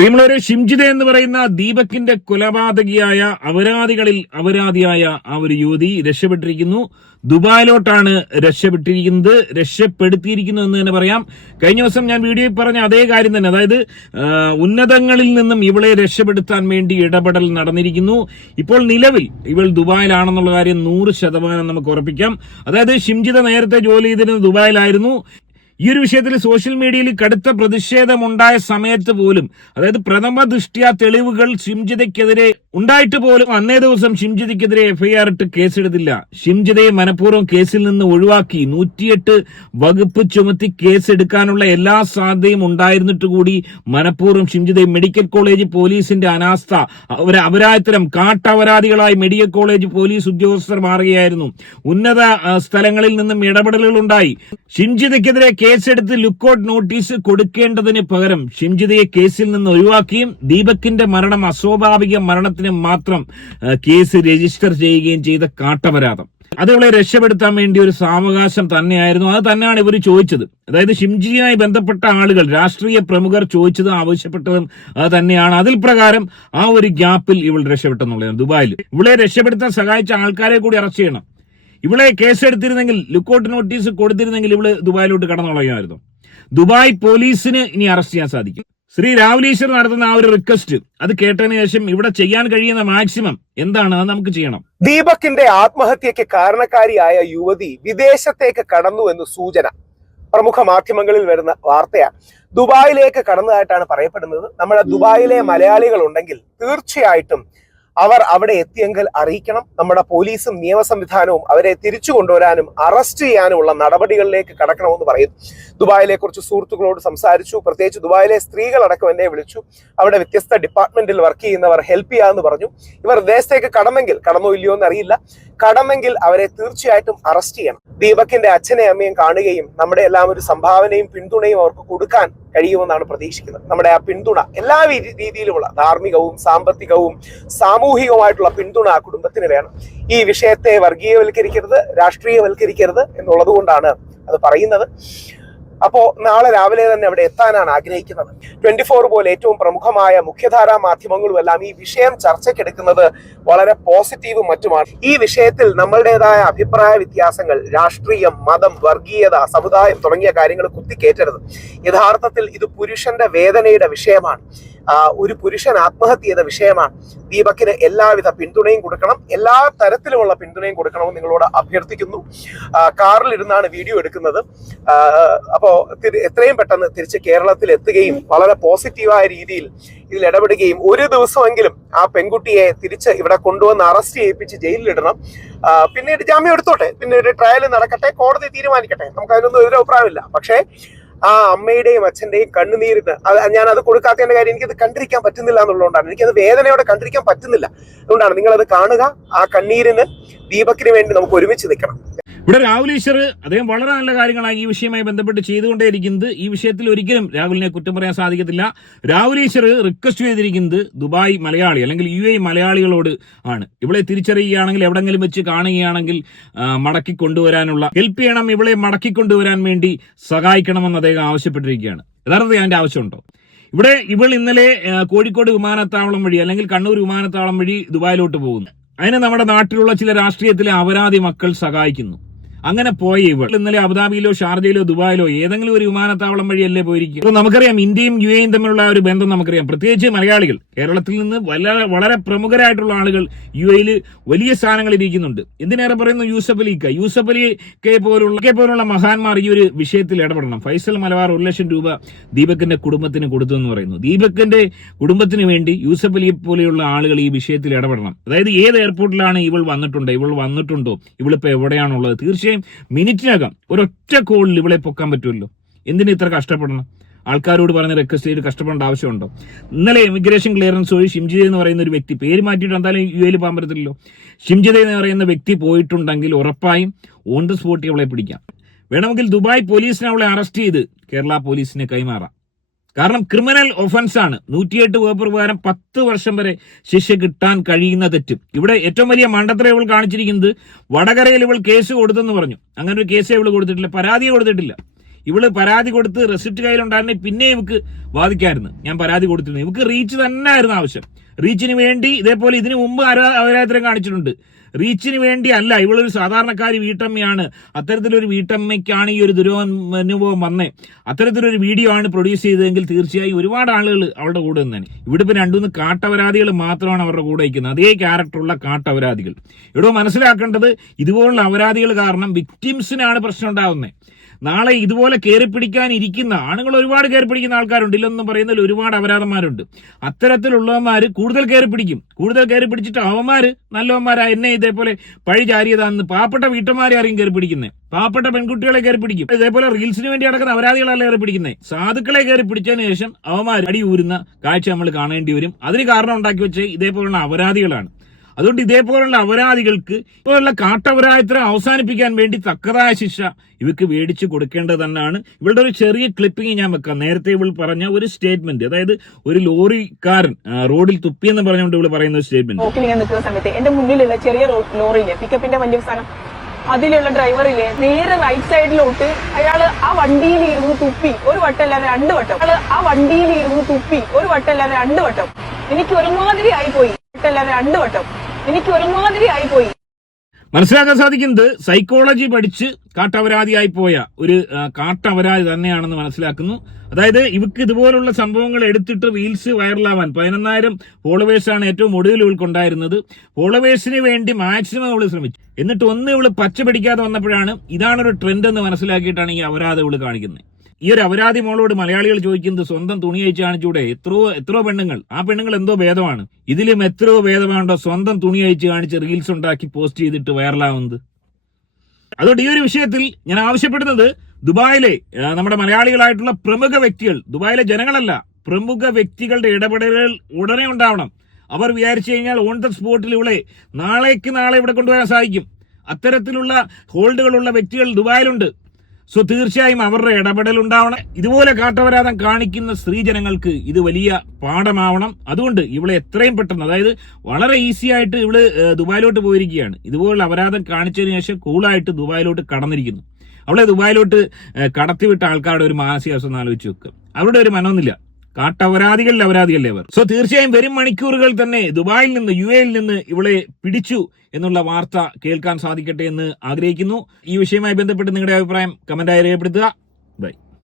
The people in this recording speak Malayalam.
പ്രിയമുള്ളവരെ, ഷിംജിത എന്ന് പറയുന്ന ദീപകിന്റെ കൊലപാതകിയായ അപരാധിയായ ആ ഒരു യുവതി രക്ഷപ്പെട്ടിരിക്കുന്നു. ദുബായിലോട്ടാണ് രക്ഷപ്പെടുത്തിയിരിക്കുന്നു എന്ന് തന്നെ പറയാം. കഴിഞ്ഞ ദിവസം ഞാൻ വീഡിയോയിൽ പറഞ്ഞ അതേ കാര്യം തന്നെ, അതായത് ഉന്നതങ്ങളിൽ നിന്നും ഇവളെ രക്ഷപ്പെടുത്താൻ വേണ്ടി ഇടപെടൽ നടന്നിരിക്കുന്നു. ഇപ്പോൾ നിലവിൽ ഇവൾ ദുബായിലാണെന്നുള്ള കാര്യം 100% നമുക്ക് ഉറപ്പിക്കാം. അതായത് ഷിംജിത നേരത്തെ ജോലി ചെയ്തിരുന്നത് ദുബായിലായിരുന്നു. ഈ ഒരു വിഷയത്തിൽ സോഷ്യൽ മീഡിയയിൽ കടുത്ത പ്രതിഷേധമുണ്ടായ സമയത്ത് പോലും, അതായത് പ്രഥമ ദൃഷ്ട്യാ തെളിവുകൾ ഷിംജിതയ്ക്കെതിരെ ഉണ്ടായിട്ട് പോലും അന്നേ ദിവസം ഷിംജിതയ്ക്കെതിരെ എഫ്ഐആർ ഇട്ട് കേസെടുത്തില്ല. ഷിംജിതയെ മനഃപൂർവ്വം കേസിൽ നിന്ന് ഒഴിവാക്കി 108 വകുപ്പ് ചുമത്തി കേസെടുക്കാനുള്ള എല്ലാ സാധ്യതയും ഉണ്ടായിരുന്നിട്ട് കൂടി മനഃപൂർവ്വം ഷിംജിതയെ മെഡിക്കൽ കോളേജ് പോലീസിന്റെ അനാസ്ഥ, അപരാധത്തരം, കാട്ടപരാധികളായി മെഡിക്കൽ കോളേജ് പോലീസ് ഉദ്യോഗസ്ഥർ മാറുകയായിരുന്നു. ഉന്നത സ്ഥലങ്ങളിൽ നിന്നും ഇടപെടലുകൾ ഉണ്ടായി. ഷിംജിതയ്ക്കെതിരെ കേസെടുത്ത് ലുക്കൌട്ട് നോട്ടീസ് കൊടുക്കേണ്ടതിന് പകരം ഷിംജിതയെ കേസിൽ നിന്ന് ഒഴിവാക്കുകയും ദീപകിന്റെ മരണം അസ്വാഭാവിക മരണത്തിന് മാത്രം കേസ് രജിസ്റ്റർ ചെയ്യുകയും ചെയ്ത കാട്ടപരാധം. അതുകളെ രക്ഷപ്പെടുത്താൻ വേണ്ടി ഒരു സാവകാശം തന്നെയായിരുന്നു. അത് തന്നെയാണ് ഇവർ ചോദിച്ചത്. അതായത് ഷിംജിയുമായി ബന്ധപ്പെട്ട ആളുകൾ, രാഷ്ട്രീയ പ്രമുഖർ ചോദിച്ചതും ആവശ്യപ്പെട്ടതും അത് തന്നെയാണ്. അതിൽ പ്രകാരം ആ ഒരു ഗ്യാപ്പിൽ ഇവൾ രക്ഷപ്പെട്ടെന്നുള്ളതാണ്. ദുബായിൽ ഇവളെ രക്ഷപ്പെടുത്താൻ സഹായിച്ച ആൾക്കാരെ കൂടി അറസ്റ്റ് ചെയ്യണം. ഇവളെ കേസെടുത്തിരുന്നെങ്കിൽ, ലുക്കൌട്ട് നോട്ടീസ് കൊടുത്തിരുന്നെങ്കിൽ ഇവള് ദുബായിലോട്ട് കടന്നുകളയുമായിരുന്നു. ദുബായ് പോലീസിന് ഇനി അറസ്റ്റ് ചെയ്യാൻ സാധിക്കും. ശ്രീ രാഹുൽ ഈശ്വർ നടത്തുന്ന ആ ഒരു റിക്വസ്റ്റ് അത് കേട്ടതിന് ശേഷം ഇവിടെ ചെയ്യാൻ കഴിയുന്ന മാക്സിമം എന്താണ് അത് നമുക്ക് ചെയ്യണം. ദീപകിന്റെ ആത്മഹത്യക്ക് കാരണക്കാരിയായ യുവതി വിദേശത്തേക്ക് കടന്നു എന്ന് സൂചന പ്രമുഖ മാധ്യമങ്ങളിൽ വരുന്ന വാർത്തയാണ്. ദുബായിലേക്ക് കടന്നതായിട്ടാണ് പറയപ്പെടുന്നത്. നമ്മുടെ ദുബായിലെ മലയാളികൾ ഉണ്ടെങ്കിൽ തീർച്ചയായിട്ടും അവർ അവിടെ എത്തിയെങ്കിൽ അറിയിക്കണം. നമ്മുടെ പോലീസും നിയമ സംവിധാനവും അവരെ തിരിച്ചു കൊണ്ടുവരാനും അറസ്റ്റ് ചെയ്യാനുമുള്ള നടപടികളിലേക്ക് കടക്കണമെന്ന് പറയും. ദുബായിലെ കുറച്ച് സുഹൃത്തുക്കളോട് സംസാരിച്ചു. പ്രത്യേകിച്ച് ദുബായിലെ സ്ത്രീകളടക്കം എന്നെ വിളിച്ചു. അവിടെ വ്യത്യസ്ത ഡിപ്പാർട്ട്മെന്റിൽ വർക്ക് ചെയ്യുന്നവർ ഹെൽപ്പ് ചെയ്യാമെന്ന് പറഞ്ഞു. ഇവർ വിദേശത്തേക്ക് കടന്നോ ഇല്ലയോ എന്ന് അറിയില്ല. കടമെങ്കിൽ അവരെ തീർച്ചയായിട്ടും അറസ്റ്റ് ചെയ്യണം. ദീപകിന്റെ അച്ഛനെയും അമ്മയും കാണുകയും നമ്മുടെ എല്ലാം ഒരു സംഭാവനയും പിന്തുണയും അവർക്ക് കൊടുക്കാൻ കഴിയുമെന്നാണ് പ്രതീക്ഷിക്കുന്നത്. നമ്മുടെ ആ പിന്തുണ എല്ലാ രീതിയിലുമുള്ള ധാർമ്മികവും സാമ്പത്തികവും സാമൂഹികവുമായിട്ടുള്ള പിന്തുണ ആ കുടുംബത്തിന് വേണം. ഈ വിഷയത്തെ വർഗീയവൽക്കരിക്കരുത്, രാഷ്ട്രീയവൽക്കരിക്കരുത് എന്നുള്ളത് കൊണ്ടാണ് അത് പറയുന്നത്. അപ്പോ നാളെ രാവിലെ തന്നെ അവിടെ എത്താനാണ് ആഗ്രഹിക്കുന്നത്. 24 പോലെ ഏറ്റവും പ്രമുഖമായ മുഖ്യധാരാ മാധ്യമങ്ങളും എല്ലാം ഈ വിഷയം ചർച്ചയ്ക്കെടുക്കുന്നത് വളരെ പോസിറ്റീവും മറ്റുമാണ്. ഈ വിഷയത്തിൽ നമ്മളുടേതായ അഭിപ്രായ വ്യത്യാസങ്ങൾ, രാഷ്ട്രീയം, മതം, വർഗീയത, സമുദായം തുടങ്ങിയ കാര്യങ്ങൾ കുത്തിക്കേറ്റരുത്. യഥാർത്ഥത്തിൽ ഇത് പുരുഷന്റെ വേദനയുടെ വിഷയമാണ്. ഒരു പുരുഷൻ ആത്മഹത്യ ചെയ്ത വിഷയമാണ്. ദീപകിന് എല്ലാവിധ പിന്തുണയും കൊടുക്കണം, എല്ലാ തരത്തിലുമുള്ള പിന്തുണയും കൊടുക്കണമെന്ന് നിങ്ങളോട് അഭ്യർത്ഥിക്കുന്നു. കാറിലിരുന്നാണ് വീഡിയോ എടുക്കുന്നത്. അപ്പോ എത്രയും പെട്ടെന്ന് തിരിച്ച് കേരളത്തിൽ എത്തുകയും വളരെ പോസിറ്റീവായ രീതിയിൽ ഇതിൽ ഇടപെടുകയും ഒരു ദിവസമെങ്കിലും ആ പെൺകുട്ടിയെ തിരിച്ച് ഇവിടെ കൊണ്ടുവന്ന് അറസ്റ്റ് ചെയ്യിപ്പിച്ച് ജയിലിലിടണം. പിന്നീട് ജാമ്യം എടുത്തോട്ടെ, പിന്നെ ഒരു ട്രയൽ നടക്കട്ടെ, കോടതി തീരുമാനിക്കട്ടെ. നമുക്ക് അതിനൊന്നും എതിരഭിപ്രായമില്ല. പക്ഷേ ആ അമ്മയുടെയും അച്ഛന്റെയും കണ്ണുനീരിന് ഞാൻ അത് കൊടുക്കാത്തതിന്റെ കാര്യം എനിക്കത് കണ്ടിരിക്കാൻ പറ്റുന്നില്ല എന്നുള്ളതുകൊണ്ടാണ്. എനിക്കത് വേദനയോടെ കണ്ടിരിക്കാൻ പറ്റുന്നില്ല. അതുകൊണ്ടാണ് നിങ്ങളത് കാണുക. ആ കണ്ണീരിന്, ദീപകിന് വേണ്ടി നമുക്ക് ഒരുമിച്ച് നിൽക്കണം. ഇവിടെ രാഹുൽ ഈശ്വർ അദ്ദേഹം വളരെ നല്ല കാര്യങ്ങളാണ് ഈ വിഷയവുമായി ബന്ധപ്പെട്ട് ചെയ്തുകൊണ്ടേയിരിക്കുന്നത്. ഈ വിഷയത്തിൽ ഒരിക്കലും രാഹുലിനെ കുറ്റം പറയാൻ സാധിക്കത്തില്ല. രാഹുൽ ഈശ്വർ റിക്വസ്റ്റ് ചെയ്തിരിക്കുന്നത് ദുബായ് മലയാളി അല്ലെങ്കിൽ UAE മലയാളികളോട് ആണ്. ഇവളെ തിരിച്ചറിയുകയാണെങ്കിൽ, എവിടെങ്കിലും വെച്ച് കാണുകയാണെങ്കിൽ മടക്കി കൊണ്ടുവരാനുള്ള ഹെൽപ്പ് ചെയ്യണം, ഇവളെ മടക്കി കൊണ്ടുവരാൻ വേണ്ടി സഹായിക്കണമെന്ന് അദ്ദേഹം ആവശ്യപ്പെട്ടിരിക്കുകയാണ്. യഥാർത്ഥത്തിൽ അതിന്റെ ആവശ്യമുണ്ടോ? ഇവിടെ ഇവൾ ഇന്നലെ കോഴിക്കോട് വിമാനത്താവളം വഴി അല്ലെങ്കിൽ കണ്ണൂർ വിമാനത്താവളം വഴി ദുബായിലോട്ട് പോകുന്നു. അതിന് നമ്മുടെ നാട്ടിലുള്ള ചില രാഷ്ട്രീയത്തിലെ അപരാധി മക്കൾ സഹായിക്കുന്നു. അങ്ങനെ പോയ ഇവൾ ഇന്നലെ അബുദാബിയിലോ ഷാർജയിലോ ദുബായിലോ ഏതെങ്കിലും ഒരു വിമാനത്താവളം വഴിയല്ലേ പോയിരിക്കും. അപ്പോൾ നമുക്കറിയാം ഇന്ത്യയും UAEയും തമ്മിലുള്ള ഒരു ബന്ധം നമുക്കറിയാം. പ്രത്യേകിച്ച് മലയാളികൾ, കേരളത്തിൽ നിന്ന് വളരെ പ്രമുഖരായിട്ടുള്ള ആളുകൾ UAEയിൽ വലിയ സ്ഥാനങ്ങളിൽ ഇരിക്കുന്നുണ്ട്. എന്തിനേറെ പറയുന്നു, യൂസഫ് അലിക്കെ പോലുള്ള മഹാന്മാർ ഈ ഒരു വിഷയത്തിൽ ഇടപെടണം. ഫൈസൽ മലബാർ 1 ലക്ഷം രൂപ ദീപകിന്റെ കുടുംബത്തിന് കൊടുത്തു എന്ന് പറയുന്നു. ദീപകിന്റെ കുടുംബത്തിന് വേണ്ടി യൂസഫ് അലിയെ പോലെയുള്ള ആളുകൾ ഈ വിഷയത്തിൽ ഇടപെടണം. അതായത് ഏത് എയർപോർട്ടിലാണ് ഇവൾ വന്നിട്ടുണ്ടോ, ഇവളിപ്പോ എവിടെയാണുള്ളത്, തീർച്ചയായും മിനിറ്റിനകം ഒരൊറ്റ കോളിൽ ഇവളെ പൊക്കാൻ പറ്റുമല്ലോ. എന്തിനു ഇത്ര കഷ്ടപ്പെടണം? ആൾക്കാരോട് പറഞ്ഞ് റിക്വസ്റ്റ് ചെയ്ത് കഷ്ടപ്പെടേണ്ട ആവശ്യമുണ്ടോ? ഇന്നലെ ഇമിഗ്രേഷൻ ക്ലിയറൻസ് വഴി ഷിംജിത എന്ന് പറയുന്ന ഒരു വ്യക്തി, പേര് മാറ്റിയിട്ട് എന്തായാലും UAEയിൽ പോകാൻ പറ്റത്തില്ലല്ലോ, ഷിംജിത എന്ന് പറയുന്ന വ്യക്തി പോയിട്ടുണ്ടെങ്കിൽ ഉറപ്പായും ഓൺ ദ സ്പോട്ട് അവളെ പിടിക്കാം. വേണമെങ്കിൽ ദുബായ് പോലീസിനെ അവളെ അറസ്റ്റ് ചെയ്ത് കേരള പോലീസിനെ കൈമാറാം. കാരണം ക്രിമിനൽ ഒഫൻസ് ആണ്. 108 വകുപ്പ് പ്രകാരം 10 വർഷം വരെ ശിക്ഷ കിട്ടാൻ കഴിയുന്ന തെറ്റും. ഇവിടെ ഏറ്റവും വലിയ മണ്ടത്തരം ഇവൾ കാണിച്ചിരിക്കുന്നത് വടകരയിൽ ഇവൾ കേസ് കൊടുത്തെന്ന് പറഞ്ഞു. അങ്ങനെ ഒരു കേസേ ഇവൾ കൊടുത്തിട്ടില്ല, പരാതിയെ കൊടുത്തിട്ടില്ല. ഇവള് പരാതി കൊടുത്ത് റെസിപ്റ്റ് കയ്യിലുണ്ടായിരുന്നെങ്കിൽ പിന്നെ ഇവക്ക് വാദിക്കായിരുന്നു. ഞാൻ പരാതി കൊടുത്തിരുന്നു. ഇവക്ക് റീച്ച് തന്നെ ആയിരുന്നു ആവശ്യം. റീച്ചിന് വേണ്ടി ഇതേപോലെ ഇതിനു മുമ്പ് അപരാധം കാണിച്ചിട്ടുണ്ട്. റീച്ചിന് വേണ്ടി അല്ല, ഇവളൊരു സാധാരണക്കാരി വീട്ടമ്മയാണ്. അത്തരത്തിലൊരു വീട്ടമ്മയ്ക്കാണ് ഈ ഒരു ദുരനുഭവം വന്നേ. അത്തരത്തിലൊരു വീഡിയോ ആണ് പ്രൊഡ്യൂസ് ചെയ്തതെങ്കിൽ തീർച്ചയായും ഒരുപാട് ആളുകൾ അവളുടെ കൂടെ നിന്നേനെ. ഇവിടെ ഇപ്പം 2-3 കാട്ടപരാധികൾ മാത്രമാണ് അവരുടെ കൂടെ ഇരിക്കുന്നത്, അതേ ക്യാരക്ടറുള്ള കാട്ടപരാധികൾ. ഇവിടെ മനസ്സിലാക്കേണ്ടത് ഇതുപോലുള്ള അപരാധികൾ കാരണം വിക്ടിംസിനാണ് പ്രശ്നം ഉണ്ടാകുന്നത്. നാളെ ഇതുപോലെ കയറിപ്പിടിക്കാനിരിക്കുന്ന ആണുങ്ങൾ ഒരുപാട് കയറിപ്പിടിക്കുന്ന ആൾക്കാരുണ്ട്, ഇല്ലെന്നും പറയുന്നതിൽ ഒരുപാട് അപരാധന്മാരുണ്ട്. അത്തരത്തിലുള്ളവന്മാർ കൂടുതൽ കയറിപ്പിടിച്ചിട്ട് അവന്മാര് നല്ലവന്മാരാ എന്നെ ഇതേപോലെ പഴി ചാരിയതാണെന്ന് പാവപ്പെട്ട വീട്ടന്മാരെ അറിയും കയറിപ്പിടിക്കുന്നത്. പാവപ്പെട്ട പെൺകുട്ടികളെ കയറിപ്പിടിക്കും. ഇതേപോലെ റീൽസിന് വേണ്ടി നടക്കുന്ന അപരാധികളല്ല കയറിപ്പിടിക്കുന്നത്. സാധുക്കളെ കയറിപ്പിടിച്ചതിന് ശേഷം അവന്മാർ അടി ഊരുന്ന കാഴ്ച നമ്മൾ കാണേണ്ടി വരും. അതിന് കാരണം ഉണ്ടാക്കി വെച്ച് ഇതേപോലുള്ള അപരാധികളാണ്. അതുകൊണ്ട് ഇതേപോലുള്ള അപരാധികൾക്ക് ഇപ്പോഴുള്ള കാട്ടപരാധത്തിനെ അവസാനിപ്പിക്കാൻ വേണ്ടി തക്കതായ ശിക്ഷ ഇവർക്ക് മേടിച്ചു കൊടുക്കേണ്ടത് തന്നെയാണ്. ഇവളുടെ ഒരു ചെറിയ ക്ലിപ്പിംഗ് ഞാൻ വെക്കാം. നേരത്തെ ഇവൾ പറഞ്ഞ ഒരു സ്റ്റേറ്റ്മെന്റ്, അതായത് ഒരു ലോറിക്കാരൻ റോഡിൽ തുപ്പിയെന്ന് പറഞ്ഞുകൊണ്ട് ഇവള് പറയുന്ന സ്റ്റേറ്റ്മെന്റ്. ഞാൻ നിൽക്കുന്ന സമയത്ത് എന്റെ മുന്നിലുള്ള ചെറിയ ലോറിയിലെ പിക്കപ്പിന്റെ വലിയ സാധനം, അതിലുള്ള ഡ്രൈവറില്ലേ നേരെ റൈറ്റ് സൈഡിലോട്ട് അയാള് ആ വണ്ടിയിൽ ഇരുന്ന് തുപ്പി ഒരു വട്ടമല്ലാതെ 2 വട്ടം. ആ വണ്ടിയിൽ ഇരുന്ന് തുപ്പി ഒരു വട്ടമല്ലാതെ 2 വട്ടം. എനിക്ക് ഒരുമാതിരി ആയിപ്പോയി. മനസ്സിലാക്കാൻ സാധിക്കുന്നത് സൈക്കോളജി പഠിച്ച് കാട്ടപരാധിയായി പോയ ഒരു കാട്ടപരാധി തന്നെയാണെന്ന് മനസ്സിലാക്കുന്നു. അതായത് ഇവക്ക് ഇതുപോലുള്ള സംഭവങ്ങൾ എടുത്തിട്ട് റീൽസ് വൈറലാവാൻ 11,000 ഫോളോവേഴ്സാണ് ഏറ്റവും ഒടുവിൽ ഇവൾക്കുണ്ടായിരുന്നത്. ഫോളോവേഴ്സിന് വേണ്ടി മാക്സിമം ഇവള് ശ്രമിച്ചു. എന്നിട്ട് ഇവള് പച്ച പിടിക്കാതെ വന്നപ്പോഴാണ് ഇതാണൊരു ട്രെൻഡ് എന്ന് മനസ്സിലാക്കിയിട്ടാണ് ഈ അപരാധം ഇവള് കാണിക്കുന്നത്. ഈ ഒരു അപരാധി മോളോട് മലയാളികൾ ചോദിക്കുന്നത് സ്വന്തം തുണി അയച്ച് കാണിച്ചൂടെ? എത്രയോ പെണ്ണുങ്ങൾ, ആ പെണ്ണുങ്ങൾ എന്തോ ഭേദമാണ്. ഇതിലും എത്രയോ ഭേദമാണോ സ്വന്തം തുണി അയച്ച് കാണിച്ച് റീൽസ് ഉണ്ടാക്കി പോസ്റ്റ് ചെയ്തിട്ട് വൈറലാവുന്നത്. അതുകൊണ്ട് ഈ ഒരു വിഷയത്തിൽ ഞാൻ ആവശ്യപ്പെടുന്നത് ദുബായിലെ നമ്മുടെ മലയാളികളായിട്ടുള്ള പ്രമുഖ വ്യക്തികൾ, ദുബായിലെ ജനങ്ങളല്ല, പ്രമുഖ വ്യക്തികളുടെ ഇടപെടലുകൾ ഉടനെ ഉണ്ടാവണം. അവർ വിചാരിച്ചു കഴിഞ്ഞാൽ ഓൺ ദ സ്പോട്ടിൽ ഇവിടെ നാളെ ഇവിടെ കൊണ്ടുവരാൻ സാധിക്കും. അത്തരത്തിലുള്ള ഹോൾഡുകളുള്ള വ്യക്തികൾ ദുബായിലുണ്ട്. സോ തീർച്ചയായും അവരുടെ ഇടപെടൽ ഉണ്ടാവണം. ഇതുപോലെ കാട്ടപരാധം കാണിക്കുന്ന സ്ത്രീജനങ്ങൾക്ക് ഇത് വലിയ പാഠമാവണം. അതുകൊണ്ട് ഇവളെ എത്രയും പെട്ടെന്ന്, അതായത് വളരെ ഈസി ആയിട്ട് ഇവള് ദുബായിലോട്ട് പോയിരിക്കുകയാണ്. ഇതുപോലുള്ള അപരാധം കാണിച്ചതിന് ശേഷം കൂളായിട്ട് ദുബായിലോട്ട് കടന്നിരിക്കുന്നു. അവളെ ദുബായിലോട്ട് കടത്തിവിട്ട ആൾക്കാരുടെ ഒരു മാനസികാവസ്ഥ ആലോചിച്ച് വെക്കുക. അവരുടെ ഒരു മനമൊന്നുമില്ല. കാട്ടപരാധികളിൽ അപരാധികളല്ലേ അവർ. സോ തീർച്ചയായും വരും മണിക്കൂറുകൾ തന്നെ ദുബായിൽ നിന്ന് UAE നിന്ന് ഇവളെ പിടിച്ചു എന്നുള്ള വാർത്ത കേൾക്കാൻ സാധിക്കട്ടെ എന്ന് ആഗ്രഹിക്കുന്നു. ഈ വിഷയവുമായി ബന്ധപ്പെട്ട് നിങ്ങളുടെ അഭിപ്രായം കമന്റായി രേഖപ്പെടുത്തുക. ബൈ.